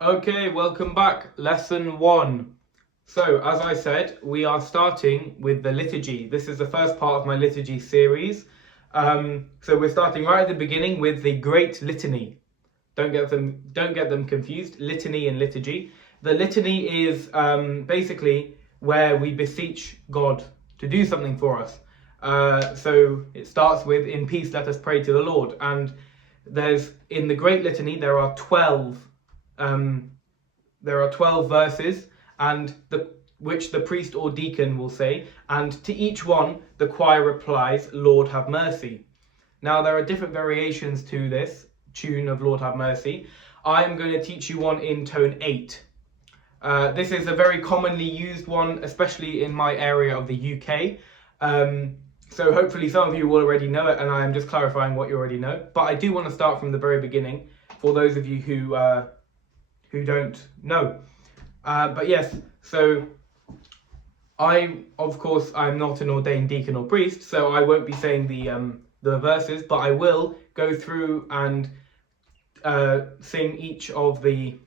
Okay, welcome back. Lesson 1. So, as I said, we are starting with the liturgy. This is the first part of my liturgy series. So we're starting right at the beginning with the Great Litany. Don't get them confused. Litany and liturgy. The litany is basically where we beseech God to do something for us. So it starts with, "In peace, let us pray to the Lord." And in the Great Litany there are 12 verses, and which the priest or deacon will say, and to each one the choir replies, "Lord have mercy." Now there are different variations to this tune of "Lord have mercy." I am going to teach you one in tone 8. This is a very commonly used one, especially in my area of the UK. So hopefully some of you will already know it, and I am just clarifying what you already know. But I do want to start from the very beginning for those of you who don't know. But yes, so I'm not an ordained deacon or priest, so I won't be saying the verses, but I will go through and sing each of the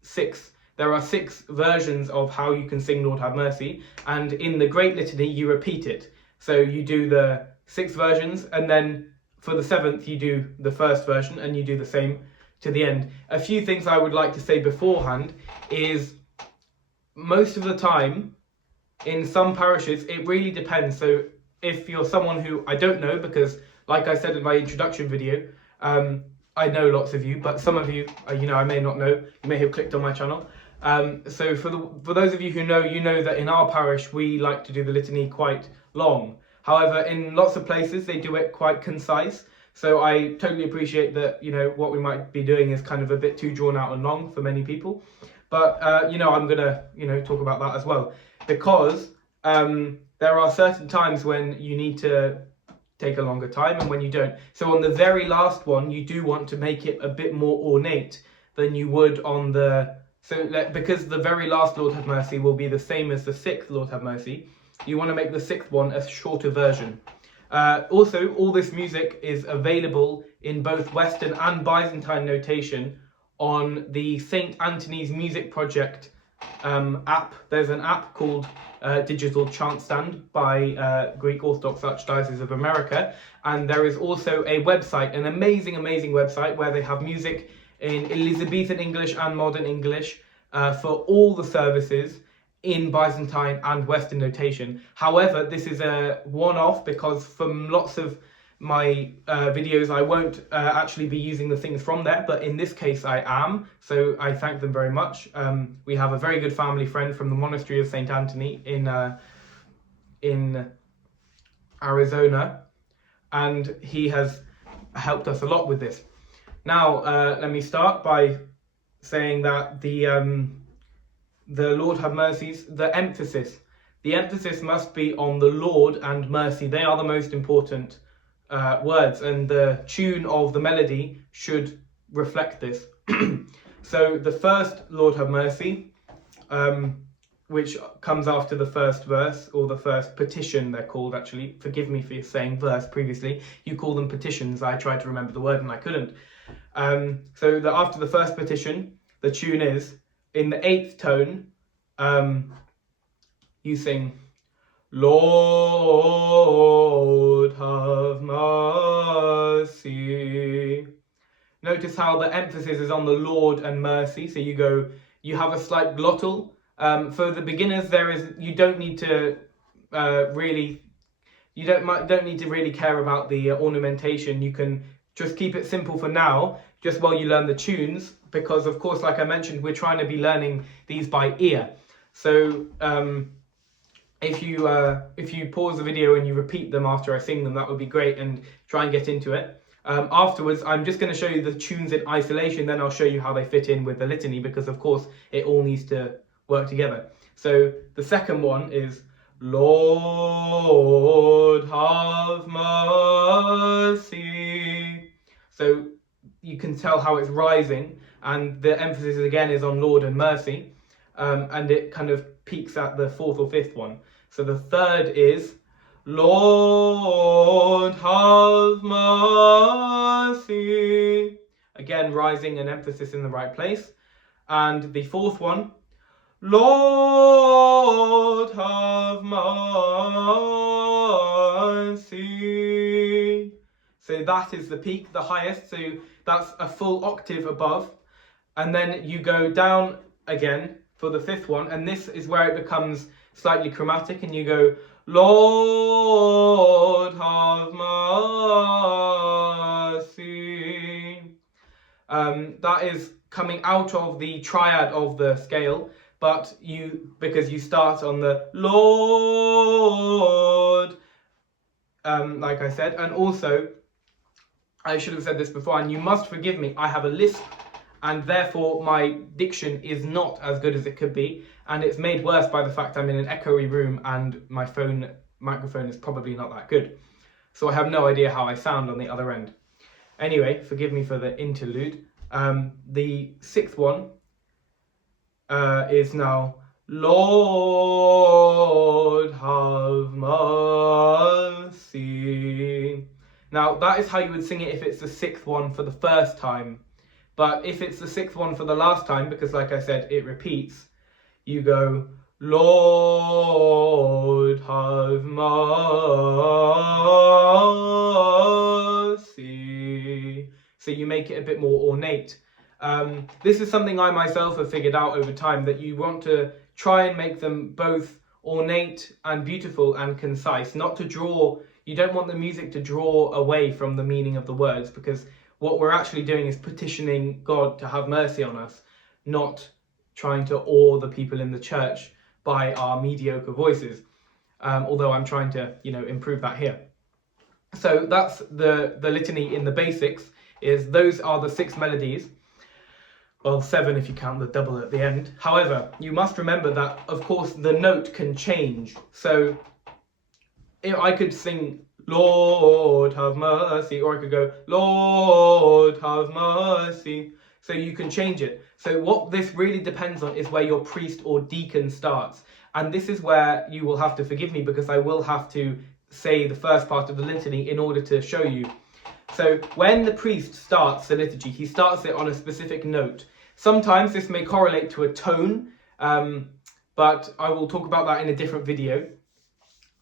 6. There are 6 versions of how you can sing "Lord have mercy," and in the Great Litany you repeat it. So you do the 6 versions, and then for the 7th you do the first version, and you do the same to the end. A few things I would like to say beforehand is, most of the time in some parishes it really depends. So if you're someone who I don't know, because like I said in my introduction video, I know lots of you, but some of you, I may not know. You may have clicked on my channel. So for those of you who know, you know that in our parish we like to do the litany quite long. However, in lots of places they do it quite concise. So I totally appreciate that, what we might be doing is kind of a bit too drawn out and long for many people. But, I'm going to, talk about that as well. Because there are certain times when you need to take a longer time and when you don't. So on the very last one, you do want to make it a bit more ornate than you would on because the very last "Lord have mercy" will be the same as the 6th "Lord have mercy." You want to make the 6th one a shorter version. Also, all this music is available in both Western and Byzantine notation on the St. Anthony's Music Project app. There's an app called Digital Chant Stand by Greek Orthodox Archdiocese of America, and there is also a website, an amazing website, where they have music in Elizabethan English and modern English for all the services in Byzantine and Western notation. However, this is a one-off, because from lots of my videos I won't actually be using the things from there, but in this case I am, so I thank them very much. We have a very good family friend from the monastery of St. Anthony in Arizona, and he has helped us a lot with this. Now let me start by saying that the Lord have mercies, the emphasis must be on the Lord and mercy. They are the most important words, and the tune of the melody should reflect this. So the first "Lord have mercy," which comes after the first verse, or the first petition they're called, actually. Forgive me for saying verse previously. You call them petitions. I tried to remember the word and I couldn't. So after the first petition, the tune is, in the 8th tone, you sing, "Lord have mercy." Notice how the emphasis is on the Lord and mercy. So you have a slight glottal. For the beginners, you don't need to really care about the ornamentation. You can just keep it simple for now, just while you learn the tunes, because of course, like I mentioned, we're trying to be learning these by ear. So if you pause the video and you repeat them after I sing them, that would be great, and try and get into it. Afterwards, I'm just going to show you the tunes in isolation, then I'll show you how they fit in with the litany, because of course it all needs to work together. So the second one is, "Lord have mercy." So you can tell how it's rising, and the emphasis again is on Lord and mercy, and it kind of peaks at the 4th or 5th one. So the third is, "Lord have mercy." Again, rising and emphasis in the right place. And the fourth one, Lord have mercy. So that is the peak, the highest. So that's a full octave above. And then you go down again for the fifth one. And this is where it becomes slightly chromatic. And you go, Lord have mercy. That is coming out of the triad of the scale, but because you start on the Lord, like I said. And also, I should have said this before, and you must forgive me, I have a lisp, and therefore my diction is not as good as it could be, and it's made worse by the fact I'm in an echoey room and my phone microphone is probably not that good. So I have no idea how I sound on the other end. Anyway, forgive me for the interlude. The sixth one is now, Lord have mercy. Now that is how you would sing it if it's the sixth one for the first time. But if it's the sixth one for the last time, because like I said, it repeats, you go, Lord have mercy. So you make it a bit more ornate. This is something I myself have figured out over time, that you want to try and make them both ornate and beautiful and concise, not to draw, you don't want the music to draw away from the meaning of the words, because what we're actually doing is petitioning God to have mercy on us, not trying to awe the people in the church by our mediocre voices. Although I'm trying to, improve that here. So that's the litany in the basics. Those are the 6 melodies. Well, 7 if you count the double at the end. However, you must remember that, of course, the note can change. So I could sing, Lord have mercy, or I could go, Lord have mercy. So you can change it. So what this really depends on is where your priest or deacon starts. And this is where you will have to forgive me, because I will have to say the first part of the litany in order to show you. So when the priest starts the liturgy, he starts it on a specific note. Sometimes this may correlate to a tone, but I will talk about that in a different video,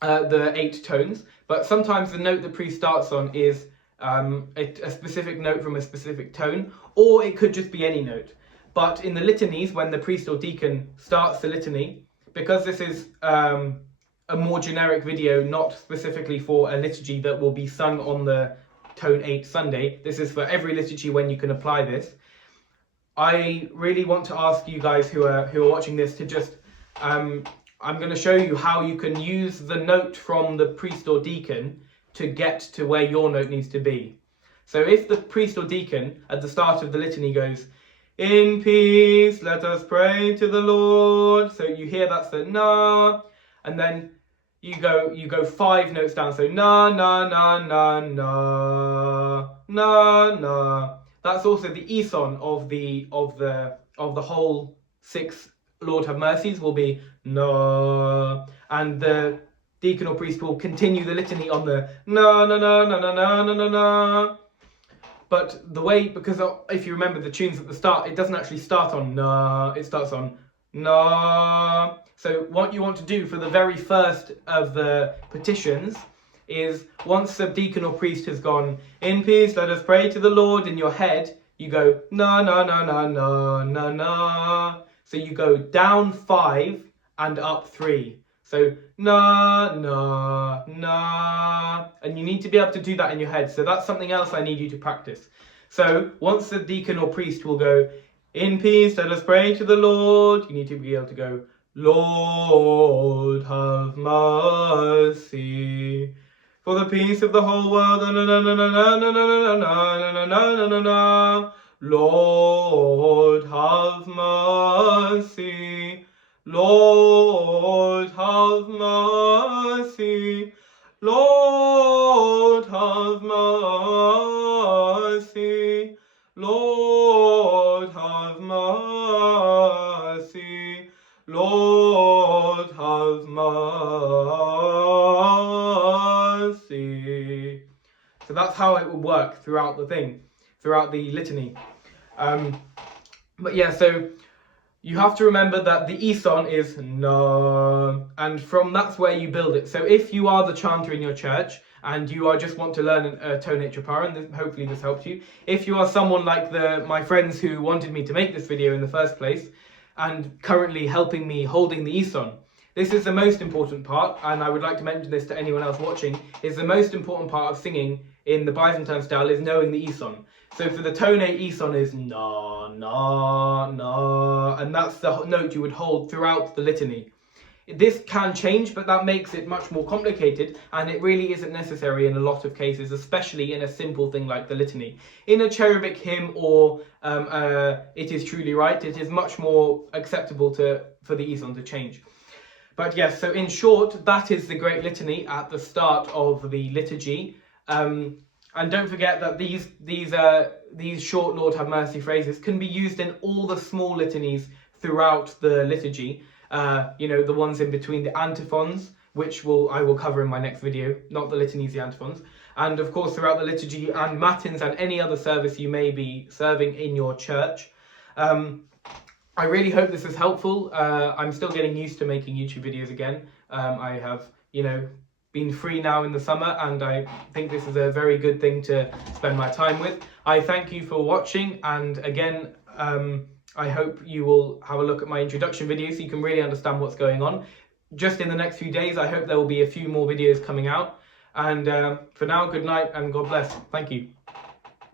the 8 tones. But sometimes the note the priest starts on is a specific note from a specific tone, or it could just be any note. But in the litanies, when the priest or deacon starts the litany, because this is a more generic video, not specifically for a liturgy that will be sung on the Tone 8 Sunday, this is for every liturgy when you can apply this. I really want to ask you guys who are watching this to just, I'm going to show you how you can use the note from the priest or deacon to get to where your note needs to be. So if the priest or deacon at the start of the litany goes, in peace, let us pray to the Lord. So you hear that's the na, and then you go 5 notes down. So na na na na na na na. That's also the eson of the whole 6 Lord have mercies will be na, and the deacon or priest will continue the litany on the na na na na na na na na na. But the way, because if you remember the tunes at the start, it doesn't actually start on na, it starts on na. So what you want to do for the very first of the petitions is, once the deacon or priest has gone, in peace, let us pray to the Lord, in your head, you go na na na na na na na. So you go down 5 and up 3. So na na na, and you need to be able to do that in your head. So that's something else I need you to practice. So once the deacon or priest will go, in peace, let us pray to the Lord, you need to be able to go, Lord have mercy, for the peace of the whole world. Lord have mercy. Lord have mercy. Lord have mercy. Lord have mercy. Lord have mercy. So that's how it will work throughout the thing, throughout the litany. But yeah, so you have to remember that the ison is no, and that's where you build it. So if you are the chanter in your church and you just want to learn tonate your para, and hopefully this helped you. If you are someone like my friends who wanted me to make this video in the first place and currently helping me holding the ison, this is the most important part, and I would like to mention this to anyone else watching, is the most important part of singing in the Byzantine style is knowing the ison. So for the tonate, ison is na, na, na, and that's the note you would hold throughout the litany. This can change, but that makes it much more complicated, and it really isn't necessary in a lot of cases, especially in a simple thing like the litany. In a cherubic hymn or It Is Truly Right, it is much more acceptable for the ison to change. But yes, so in short, that is the Great Litany at the start of the liturgy. And don't forget that these short Lord have mercy phrases can be used in all the small litanies throughout the liturgy. The ones in between the antiphons, which I will cover in my next video, not the litanies, the antiphons. And of course throughout the liturgy and matins and any other service you may be serving in your church. I really hope this is helpful. I'm still getting used to making YouTube videos again. I have, been free now in the summer, and I think this is a very good thing to spend my time with. I thank you for watching, and again, I hope you will have a look at my introduction video so you can really understand what's going on. Just in the next few days, I hope there will be a few more videos coming out. And for now, good night and God bless. Thank you.